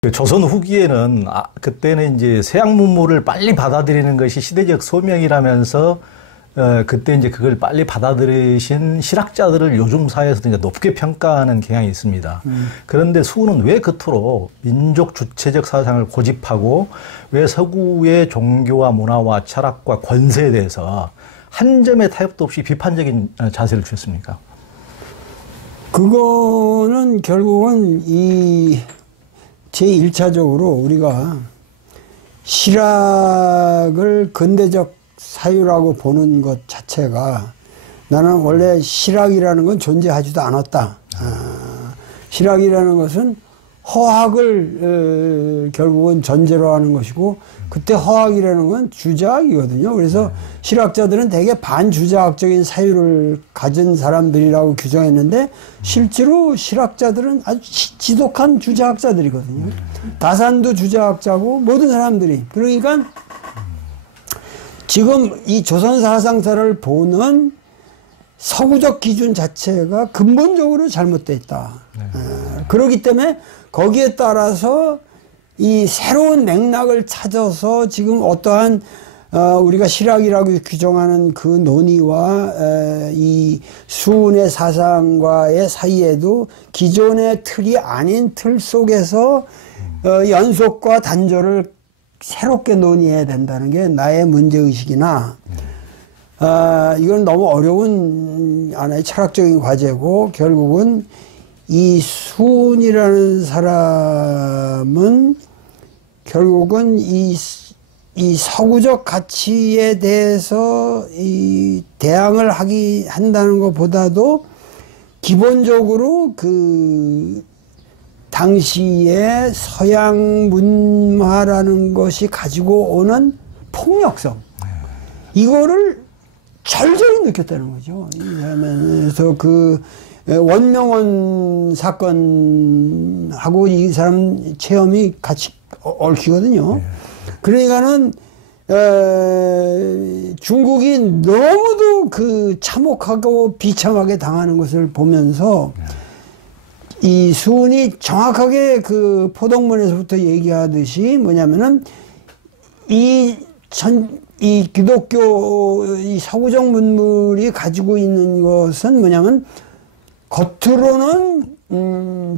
그 조선 후기에는 그때는 이제 서양 문물을 빨리 받아들이는 것이 시대적 소명이라면서 그때 이제 그걸 빨리 받아들이신 실학자들을 요즘 사회에서도 이제 높게 평가하는 경향이 있습니다. 그런데 수구는 왜 그토록 민족 주체적 사상을 고집하고 왜 서구의 종교와 문화와 철학과 권세에 대해서 한 점의 타협도 없이 비판적인 자세를 취했습니까? 그거는 결국은 제1차적으로 우리가 실학을 근대적 사유라고 보는 것 자체가 나는 원래 실학이라는 건 존재하지도 않았다. 실학이라는 것은 허학을 결국은 전제로 하는 것이고 그때 허학이라는 건 주자학이거든요. 그래서 실학자들은 대개 반주자학적인 사유를 가진 사람들이라고 규정했는데 실제로 실학자들은 아주 지독한 주자학자들이거든요. 다산도 주자학자고 모든 사람들이. 그러니까 지금 이 조선 사상사를 보는 서구적 기준 자체가 근본적으로 잘못되어 있다. 그렇기 때문에 거기에 따라서 이 새로운 맥락을 찾아서 지금 어떠한 우리가 실학이라고 규정하는 그 논의와 이 수운의 사상과의 사이에도 기존의 틀이 아닌 틀 속에서 연속과 단조를 새롭게 논의해야 된다는 게 나의 문제의식이나 이건 너무 어려운 하나의 철학적인 과제고 결국은 이 수운이라는 사람은 결국은 이 서구적 가치에 대해서 이 대항을 한다는 것보다도 기본적으로 그 당시에 서양 문화라는 것이 가지고 오는 폭력성 이거를 절절히 느꼈다는 거죠. 그래서 그 원명원 사건하고 이 사람 체험이 같이 얽히거든요. 그러니까는 중국이 너무도 그 참혹하고 비참하게 당하는 것을 보면서 이 수운이 정확하게 그 포덕문에서부터 얘기하듯이 뭐냐면은 이 기독교 이 서구적 문물이 가지고 있는 것은 뭐냐면 겉으로는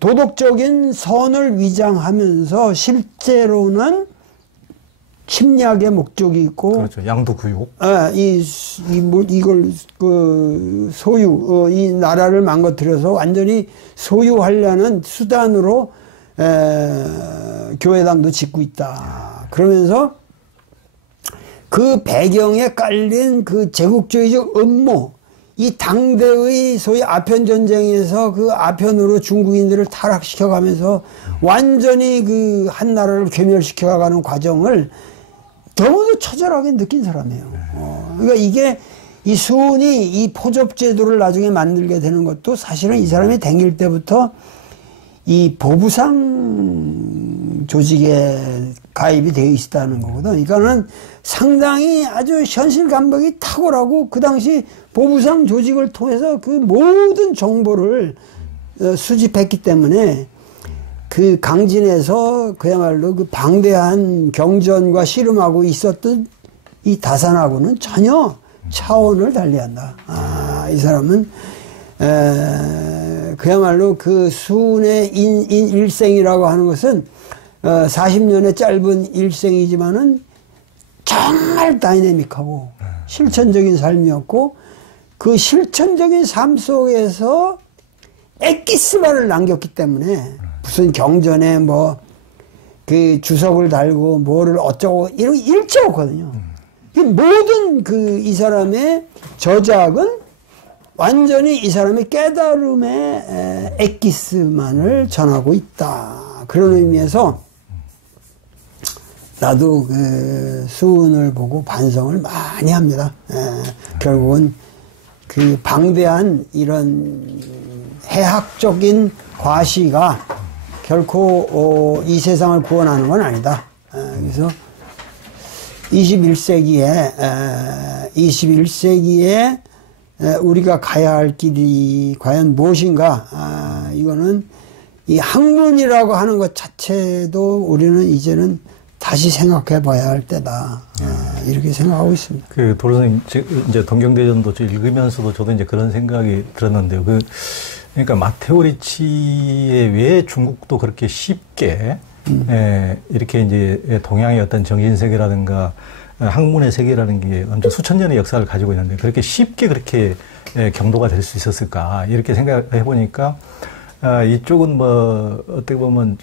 도덕적인 선을 위장하면서 실제로는 침략의 목적이 있고 그렇죠. 양도구육. 이걸 그 소유 이 나라를 망가뜨려서 완전히 소유하려는 수단으로 교회당도 짓고 있다. 그러면서 그 배경에 깔린 그 제국주의적 음모 이 당대의 소위 아편 전쟁에서 그 아편으로 중국인들을 타락시켜가면서 완전히 그 한 나라를 괴멸시켜가는 과정을 너무도 처절하게 느낀 사람이에요. 그러니까 이게 이 수운이 이 포접제도를 나중에 만들게 되는 것도 사실은 이 사람이 댕길 때부터 이 보부상 조직에 가입이 되어 있다는 거거든. 그러니까는 상당히 아주 현실 감각이 탁월하고 그 당시 보부상 조직을 통해서 그 모든 정보를 수집했기 때문에 그 강진에서 그야말로 그 방대한 경전과 씨름하고 있었던 이 다산하고는 전혀 차원을 달리한다. 이 사람은 그야말로 그 수운의 일생이라고 하는 것은 40년의 짧은 일생이지만은 정말 다이내믹하고 실천적인 삶이었고 그 실천적인 삶 속에서 엑기스만을 남겼기 때문에 무슨 경전에 뭐 그 주석을 달고 뭐를 어쩌고 이런 일체 없거든요. 모든 그 이 사람의 저작은 완전히 이 사람의 깨달음의 엑기스만을 전하고 있다. 그런 의미에서 나도 그 수운을 보고 반성을 많이 합니다. 결국은 그 방대한 이런 해학적인 과시가 결코 이 세상을 구원하는 건 아니다. 그래서 21세기에 우리가 가야 할 길이 과연 무엇인가? 이거는 이 학문이라고 하는 것 자체도 우리는 이제는 다시 생각해 봐야 할 때다. 이렇게 생각하고 있습니다. 그 도련님 이제 동경대전도 읽으면서도 저도 이제 그런 생각이 들었는데요. 그러니까 마테오 리치에 왜 중국도 그렇게 쉽게 이렇게 이제 동양의 어떤 정신 세계라든가 학문의 세계라는 게 완전 수천 년의 역사를 가지고 있는데 그렇게 쉽게 그렇게 경도가 될 수 있었을까 이렇게 생각해 보니까 이쪽은 뭐 어떻게 보면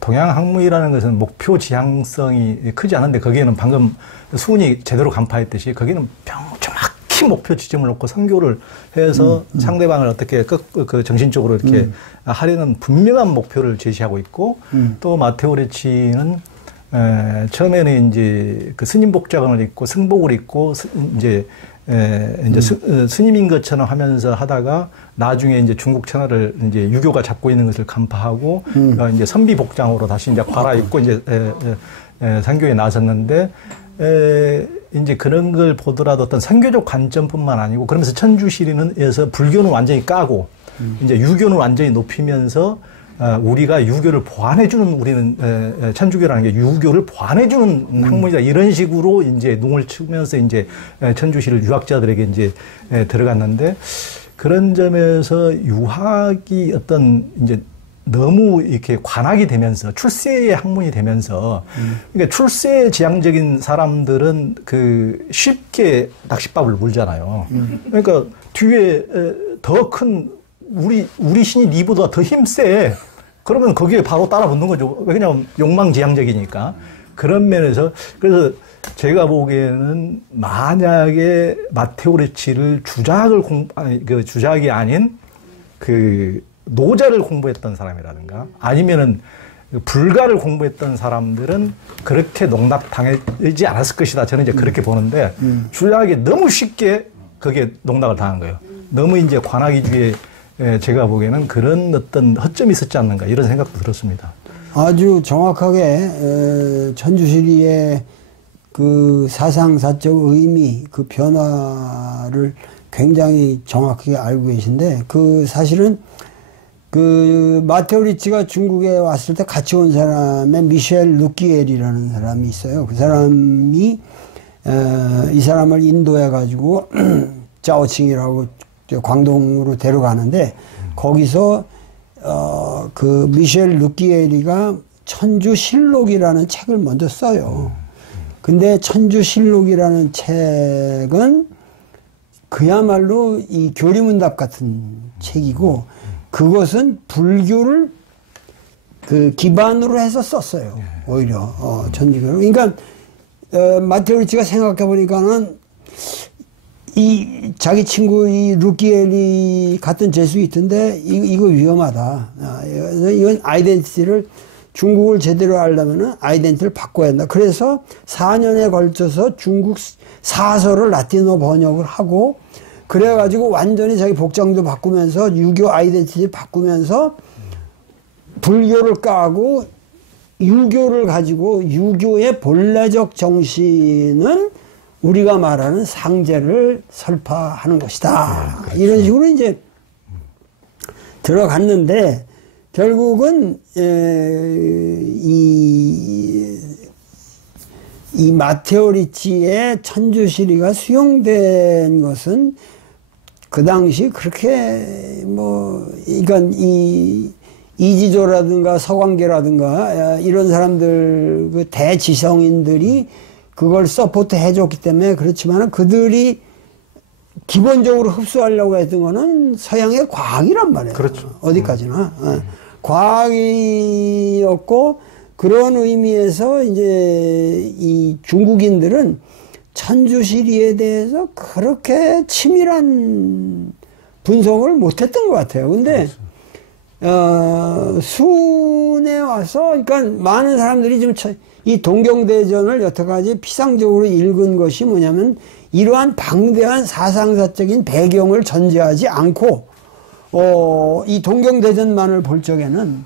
동양 학문이라는 것은 목표 지향성이 크지 않은데 거기에는 방금 수훈이 제대로 간파했듯이 거기는 정확히 목표 지점을 놓고 선교를 해서 상대방을 어떻게 그 정신적으로 이렇게 하려는 분명한 목표를 제시하고 있고 또 마테오 리치는 처음에는 이제 그 스님 복장을 입고 승복을 입고 이제 스님인 것처럼 하면서 하다가 나중에 이제 중국 천하를 이제 유교가 잡고 있는 것을 간파하고 이제 선비 복장으로 다시 이제 갈아입고 이제 선교에 나섰는데 이제 그런 걸 보더라도 어떤 선교적 관점뿐만 아니고 그러면서 천주시리는에서 불교는 완전히 까고 이제 유교는 완전히 높이면서 우리가 유교를 보완해주는 우리는 천주교라는 게 유교를 보완해주는 학문이다 이런 식으로 이제 농을 치면서 이제 천주시를 유학자들에게 이제 들어갔는데 그런 점에서 유학이 어떤 이제 너무 이렇게 관학이 되면서 출세의 학문이 되면서 그러니까 출세 지향적인 사람들은 그 쉽게 낚싯밥을 물잖아요. 그러니까 뒤에 더 큰 우리 신이 니보다 더 힘세. 그러면 거기에 바로 따라 붙는 거죠. 왜냐하면 욕망지향적이니까. 그런 면에서 그래서 제가 보기에는 만약에 마테오 리치를 주작이 아닌 그 노자를 공부했던 사람이라든가 아니면은 불가를 공부했던 사람들은 그렇게 농락당하지 않았을 것이다. 저는 이제 그렇게 보는데 주작이 너무 쉽게 거기에 농락을 당한 거예요. 너무 이제 관학위주의 제가 보기에는 그런 어떤 허점이 있었지 않는가 이런 생각도 들었습니다. 아주 정확하게 천주시리의 그 사상사적 의미, 그 변화를 굉장히 정확하게 알고 계신데 그 사실은 그 마테오 리치가 중국에 왔을 때 같이 온 사람의 미셸 루키엘이라는 사람이 있어요. 그 사람이 이 사람을 인도해 가지고 짜오칭이라고 광동으로 데려가는데 거기서 그 미셸 루키에리가 천주실록이라는 책을 먼저 써요. 근데 천주실록이라는 책은 그야말로 이 교리문답 같은 책이고 그것은 불교를 그 기반으로 해서 썼어요. 오히려 천주교를. 그러니까 마테오 리치가 생각해 보니까는 이 자기 친구 이 루키엘이 같은 제수이트인데 이거 위험하다. 그래서 이건 아이덴티티를 중국을 제대로 하려면은 아이덴티티를 바꿔야 한다. 그래서 4년에 걸쳐서 중국 사서를 라틴어 번역을 하고 그래가지고 완전히 자기 복장도 바꾸면서 유교 아이덴티티 바꾸면서 불교를 까고 유교를 가지고 유교의 본래적 정신은 우리가 말하는 상제를 설파하는 것이다. 그렇죠. 이런 식으로 이제 들어갔는데 결국은 이 마테오 리치의 천주시리가 수용된 것은 그 당시 그렇게 그러니까 이지조라든가 서광계라든가 이런 사람들 그 대지성인들이 그걸 서포트 해줬기 때문에 그렇지만 그들이 기본적으로 흡수하려고 했던 거는 서양의 과학이란 말이에요. 그렇죠. 어디까지나. 과학이었고 그런 의미에서 이제 이 중국인들은 천주시리에 대해서 그렇게 치밀한 분석을 못했던 것 같아요. 근데 수훈에 와서 그러니까 많은 사람들이 좀 이 동경대전을 여태까지 피상적으로 읽은 것이 뭐냐면 이러한 방대한 사상사적인 배경을 전제하지 않고 이 동경대전만을 볼 적에는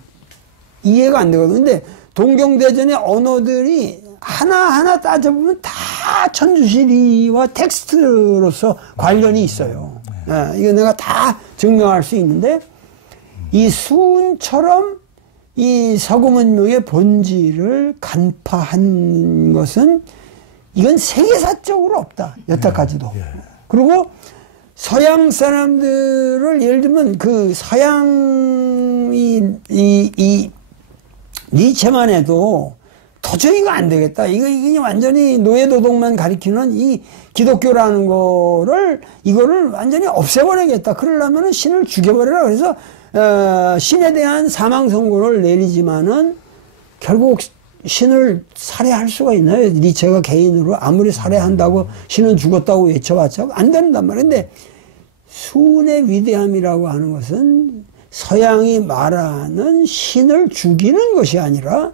이해가 안 되거든요. 근데 동경대전의 언어들이 하나하나 따져보면 다 천주시리와 텍스트로서 관련이 있어요. 이거 내가 다 증명할 수 있는데 이 수은처럼 이 서구 문명의 본질을 간파한 것은 이건 세계사적으로 없다. 여태까지도. 그리고 서양 사람들을 예를 들면 그 서양이 이 니체만 해도 도저히 이거 안 되겠다. 이거 완전히 노예도덕만 가리키는 이 기독교라는 이거를 완전히 없애버려야겠다. 그러려면 신을 죽여버려라. 그래서, 신에 대한 사망 선고를 내리지만은 결국 신을 살해할 수가 있나요? 니체가 개인으로 아무리 살해한다고 신은 죽었다고 외쳐봤자 안 된단 말이에요. 근데 수은의 위대함이라고 하는 것은 서양이 말하는 신을 죽이는 것이 아니라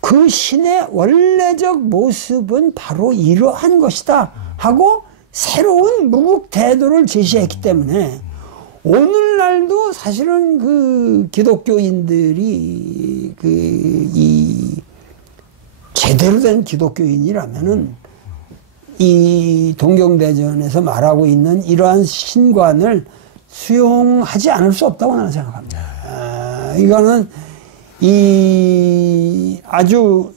그 신의 원래적 모습은 바로 이러한 것이다 하고 새로운 무국 태도를 제시했기 때문에 오늘날도 사실은 그 기독교인들이 이 제대로 된 기독교인이라면은 이 동경대전에서 말하고 있는 이러한 신관을 수용하지 않을 수 없다고 나는 생각합니다. 이거는 이 아주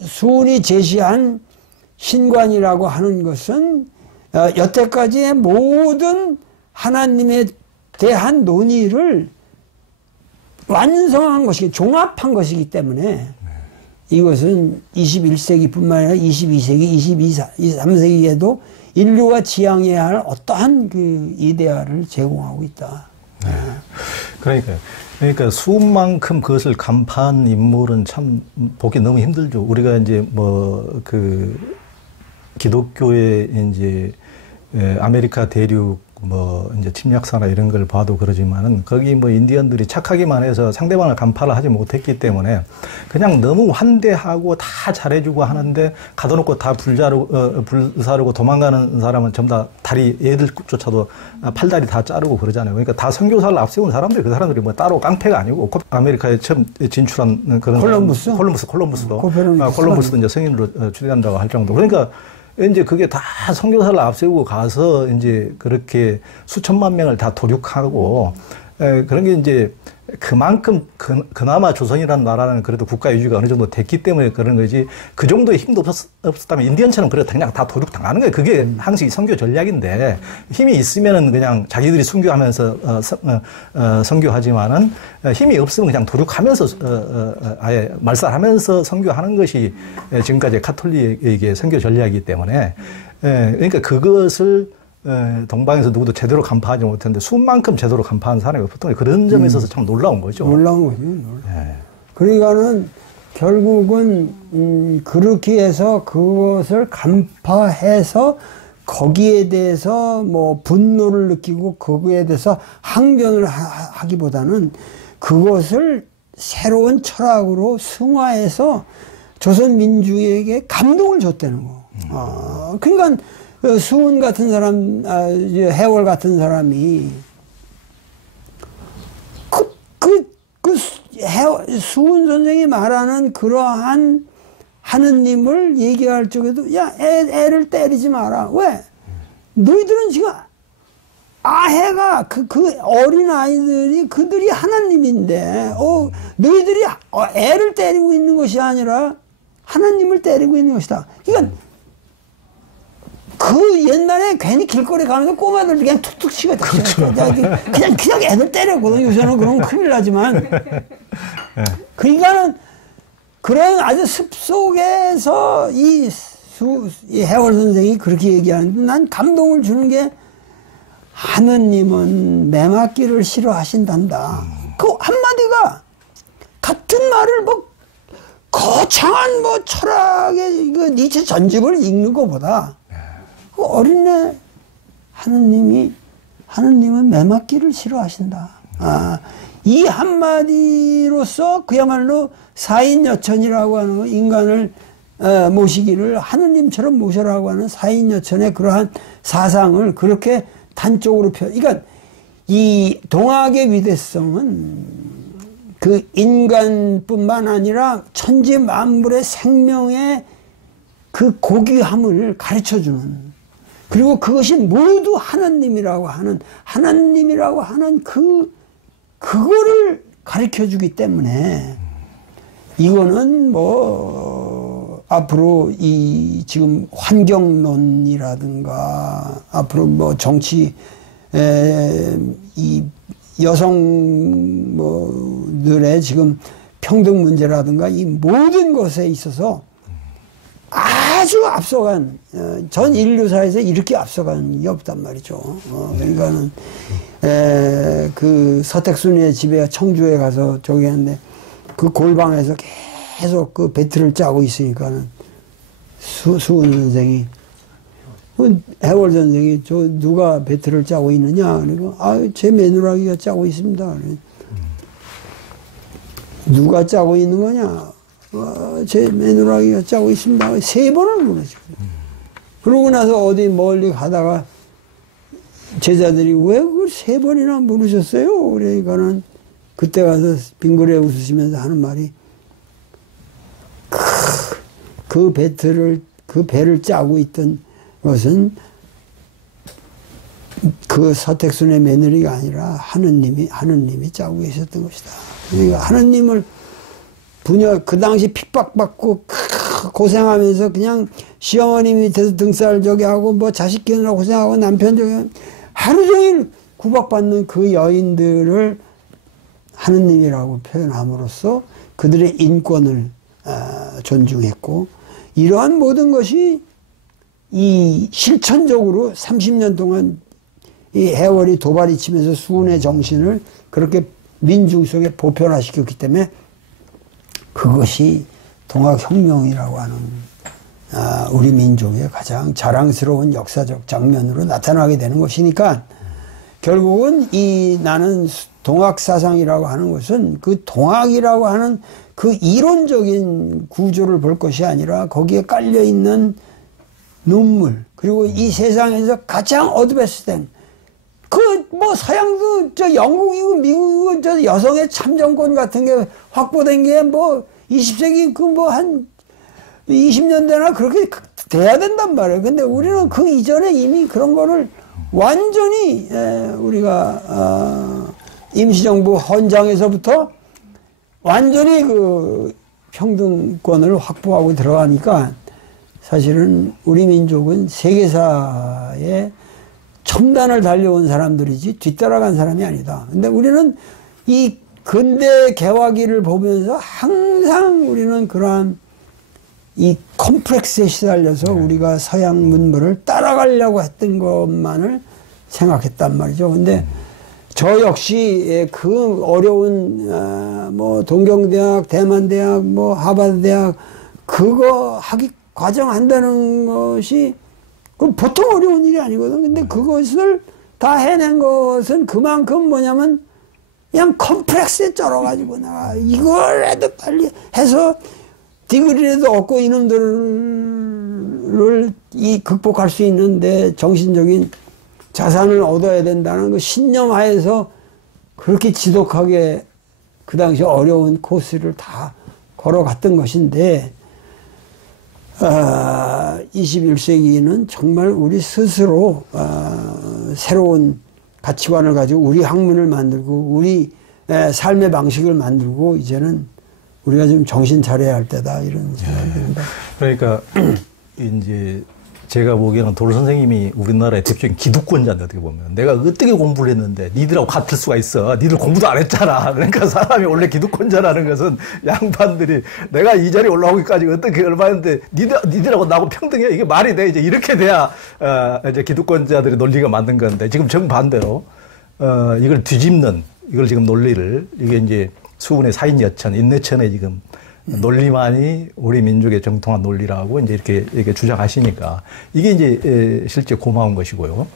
수은이 제시한 신관이라고 하는 것은 여태까지의 모든 하나님에 대한 논의를 완성한 것이기, 종합한 것이기 때문에 이것은 21세기뿐만 아니라 22세기, 23세기에도 인류가 지향해야 할 어떠한 그 이데아를 제공하고 있다. 네. 그러니까 수만큼 그것을 간파한 인물은 참 보기 너무 힘들죠. 우리가 이제 뭐 그 기독교의 이제 아메리카 대륙 뭐 이제 침략사나 이런 걸 봐도 그러지만은 거기 뭐 인디언들이 착하기만 해서 상대방을 간파를 하지 못했기 때문에 그냥 너무 환대하고 다 잘해주고 하는데 가둬놓고 다 불사르고 도망가는 사람은 전부 다 다리 얘들조차도 팔다리 다 자르고 그러잖아요. 그러니까 다 선교사를 앞세운 사람들, 그 사람들이 뭐 따로 깡패가 아니고 아메리카에 처음 진출한 그런 콜럼버스도 이제 성인으로 출연한다고 할 정도. 그러니까 이제 그게 다 선교사를 앞세우고 가서 이제 그렇게 수천만 명을 다 도륙하고, 그런 게 이제 그만큼 그나마 조선이라는 나라는 그래도 국가 유지가 어느 정도 됐기 때문에 그런 거지, 그 정도의 힘도 없었다면 인디언처럼 그냥 다 도륙당하는 거예요. 그게 항상 선교 전략인데, 힘이 있으면은 그냥 자기들이 순교하면서 선교하지만은 힘이 없으면 그냥 도륙하면서 아예 말살하면서 선교하는 것이 지금까지 카톨릭의 선교 전략이기 때문에, 그러니까 그것을 동방에서 누구도 제대로 간파하지 못했는데 수만큼 제대로 간파한 사람이 없었던 그런 점에 있어서 참 놀라운 거죠. 놀라운 거죠. 그러니까는 결국은 그렇게 해서 그것을 간파해서 거기에 대해서 뭐 분노를 느끼고 거기에 대해서 항변을 하기보다는 그것을 새로운 철학으로 승화해서 조선 민중에게 감동을 줬다는 거. 그러니까 수은 같은 사람, 해월 같은 사람이 수은 선생이 말하는 그러한 하느님을 얘기할 적에도 야, 애를 때리지 마라. 왜? 너희들은 지금 아해가 그 어린 아이들이 그들이 하나님인데 너희들이 애를 때리고 있는 것이 아니라 하나님을 때리고 있는 것이다. 그러니까 그 옛날에 괜히 길거리 가면서 꼬마들 그냥 툭툭 치고 그렇죠. 그냥 애들 때렸거든. 요새는 그러면 큰일 나지만. 그러니까는 그런 아주 습속에서 이 해월 선생이 그렇게 얘기하는데 난 감동을 주는 게 하느님은 매맞기를 싫어하신단다. 그 한마디가 같은 말을 뭐 거창한 뭐 철학의 그 니체 전집을 읽는 것보다 그 어린애 하느님은 매맞기를 싫어하신다. 이 한마디로서 그야말로 사인여천이라고 하는 인간을 모시기를 하느님처럼 모셔라고 하는 사인여천의 그러한 사상을 그렇게 단적으로 그러니까 이 동학의 위대성은 그 인간뿐만 아니라 천지 만물의 생명의 그 고귀함을 가르쳐주는, 그리고 그것이 모두 하나님이라고 하는 그 그거를 가르쳐 주기 때문에 이거는 앞으로 이 지금 환경론이라든가 앞으로 정치 이 여성들의 지금 평등 문제라든가 이 모든 것에 있어서 아주 앞서간 전 인류사에서 이렇게 앞서간 게 없단 말이죠. 그러니까는 그 서택순이의 집에 청주에 가서 저기 했는데 그 골방에서 계속 그 배틀을 짜고 있으니까는 수은 선생이 해월 선생이 저 누가 배틀을 짜고 있느냐 그리고 제 매누라기가 짜고 있습니다. 누가 짜고 있는 거냐? 제 매누라기가 짜고 있습니다. 3번을 물었죠. 그러고 나서 어디 멀리 가다가 제자들이 왜 그걸 3번이나 물으셨어요? 그러니까는 그때 가서 빙그레 웃으시면서 하는 말이 그 배를 짜고 있던 것은 그 서택순의 며느리가 아니라 하느님이 짜고 계셨던 것이다. 그러니까 하느님을 그 당시 핍박받고 고생하면서 그냥 시어머니 밑에서 등살 저기 하고 뭐 자식 키우느라 고생하고 남편 저기 하루 종일 구박받는 그 여인들을 하느님이라고 표현함으로써 그들의 인권을 존중했고 이러한 모든 것이 이 실천적으로 30년 동안 이 해월이 도발이 치면서 수훈의 정신을 그렇게 민중 속에 보편화시켰기 때문에 그것이 동학혁명이라고 하는 우리 민족의 가장 자랑스러운 역사적 장면으로 나타나게 되는 것이니까 결국은 나는 동학사상이라고 하는 것은 그 동학이라고 하는 그 이론적인 구조를 볼 것이 아니라 거기에 깔려있는 눈물 그리고 이 세상에서 가장 어드밴스된 서양도 영국이고 미국이고 저 여성의 참정권 같은 게 확보된 게 20세기 한 20년대나 그렇게 돼야 된단 말이에요. 근데 우리는 그 이전에 이미 그런 거를 완전히 우리가 임시정부 헌장에서부터 완전히 그 평등권을 확보하고 들어가니까 사실은 우리 민족은 세계사에 첨단을 달려온 사람들이지 뒤따라간 사람이 아니다. 근데 우리는 이 근대 개화기를 보면서 항상 우리는 그러한 이 컴플렉스에 시달려서 우리가 서양 문물을 따라가려고 했던 것만을 생각했단 말이죠. 근데 저 역시 그 어려운 동경대학, 대만대학, 하버드대학 그거 과정 한다는 것이 보통 어려운 일이 아니거든. 근데 그것을 다 해낸 것은 그만큼 뭐냐면 그냥 컴플렉스에 쩔어가지고 내가 이거라도 빨리 해서 디그리라도 얻고 이놈들을 극복할 수 있는데 정신적인 자산을 얻어야 된다는 그 신념하에서 그렇게 지독하게 그 당시 어려운 코스를 다 걸어갔던 것인데 21세기는 정말 우리 스스로 새로운 가치관을 가지고 우리 학문을 만들고 우리 삶의 방식을 만들고 이제는 우리가 좀 정신 차려야 할 때다 이런 생각이 듭니다. 그러니까 이제 제가 보기에는 돌 선생님이 우리나라의 대표적인 기득권자인데 어떻게 보면 내가 어떻게 공부를 했는데 니들하고 같을 수가 있어. 니들 공부도 안 했잖아. 그러니까 사람이 원래 기득권자라는 것은 양반들이 내가 이 자리에 올라오기까지 어떻게 얼마였는데 니들하고 나하고 평등해. 이게 말이 돼. 이제 이렇게 돼야 이제 기득권자들의 논리가 맞는 건데 지금 정반대로 이걸 뒤집는 이걸 지금 논리를 이게 이제 수훈의 사인여천, 인내천의 지금 논리만이 우리 민족의 정통한 논리라고 이제 이렇게 주장하시니까 이게 이제 실제 고마운 것이고요.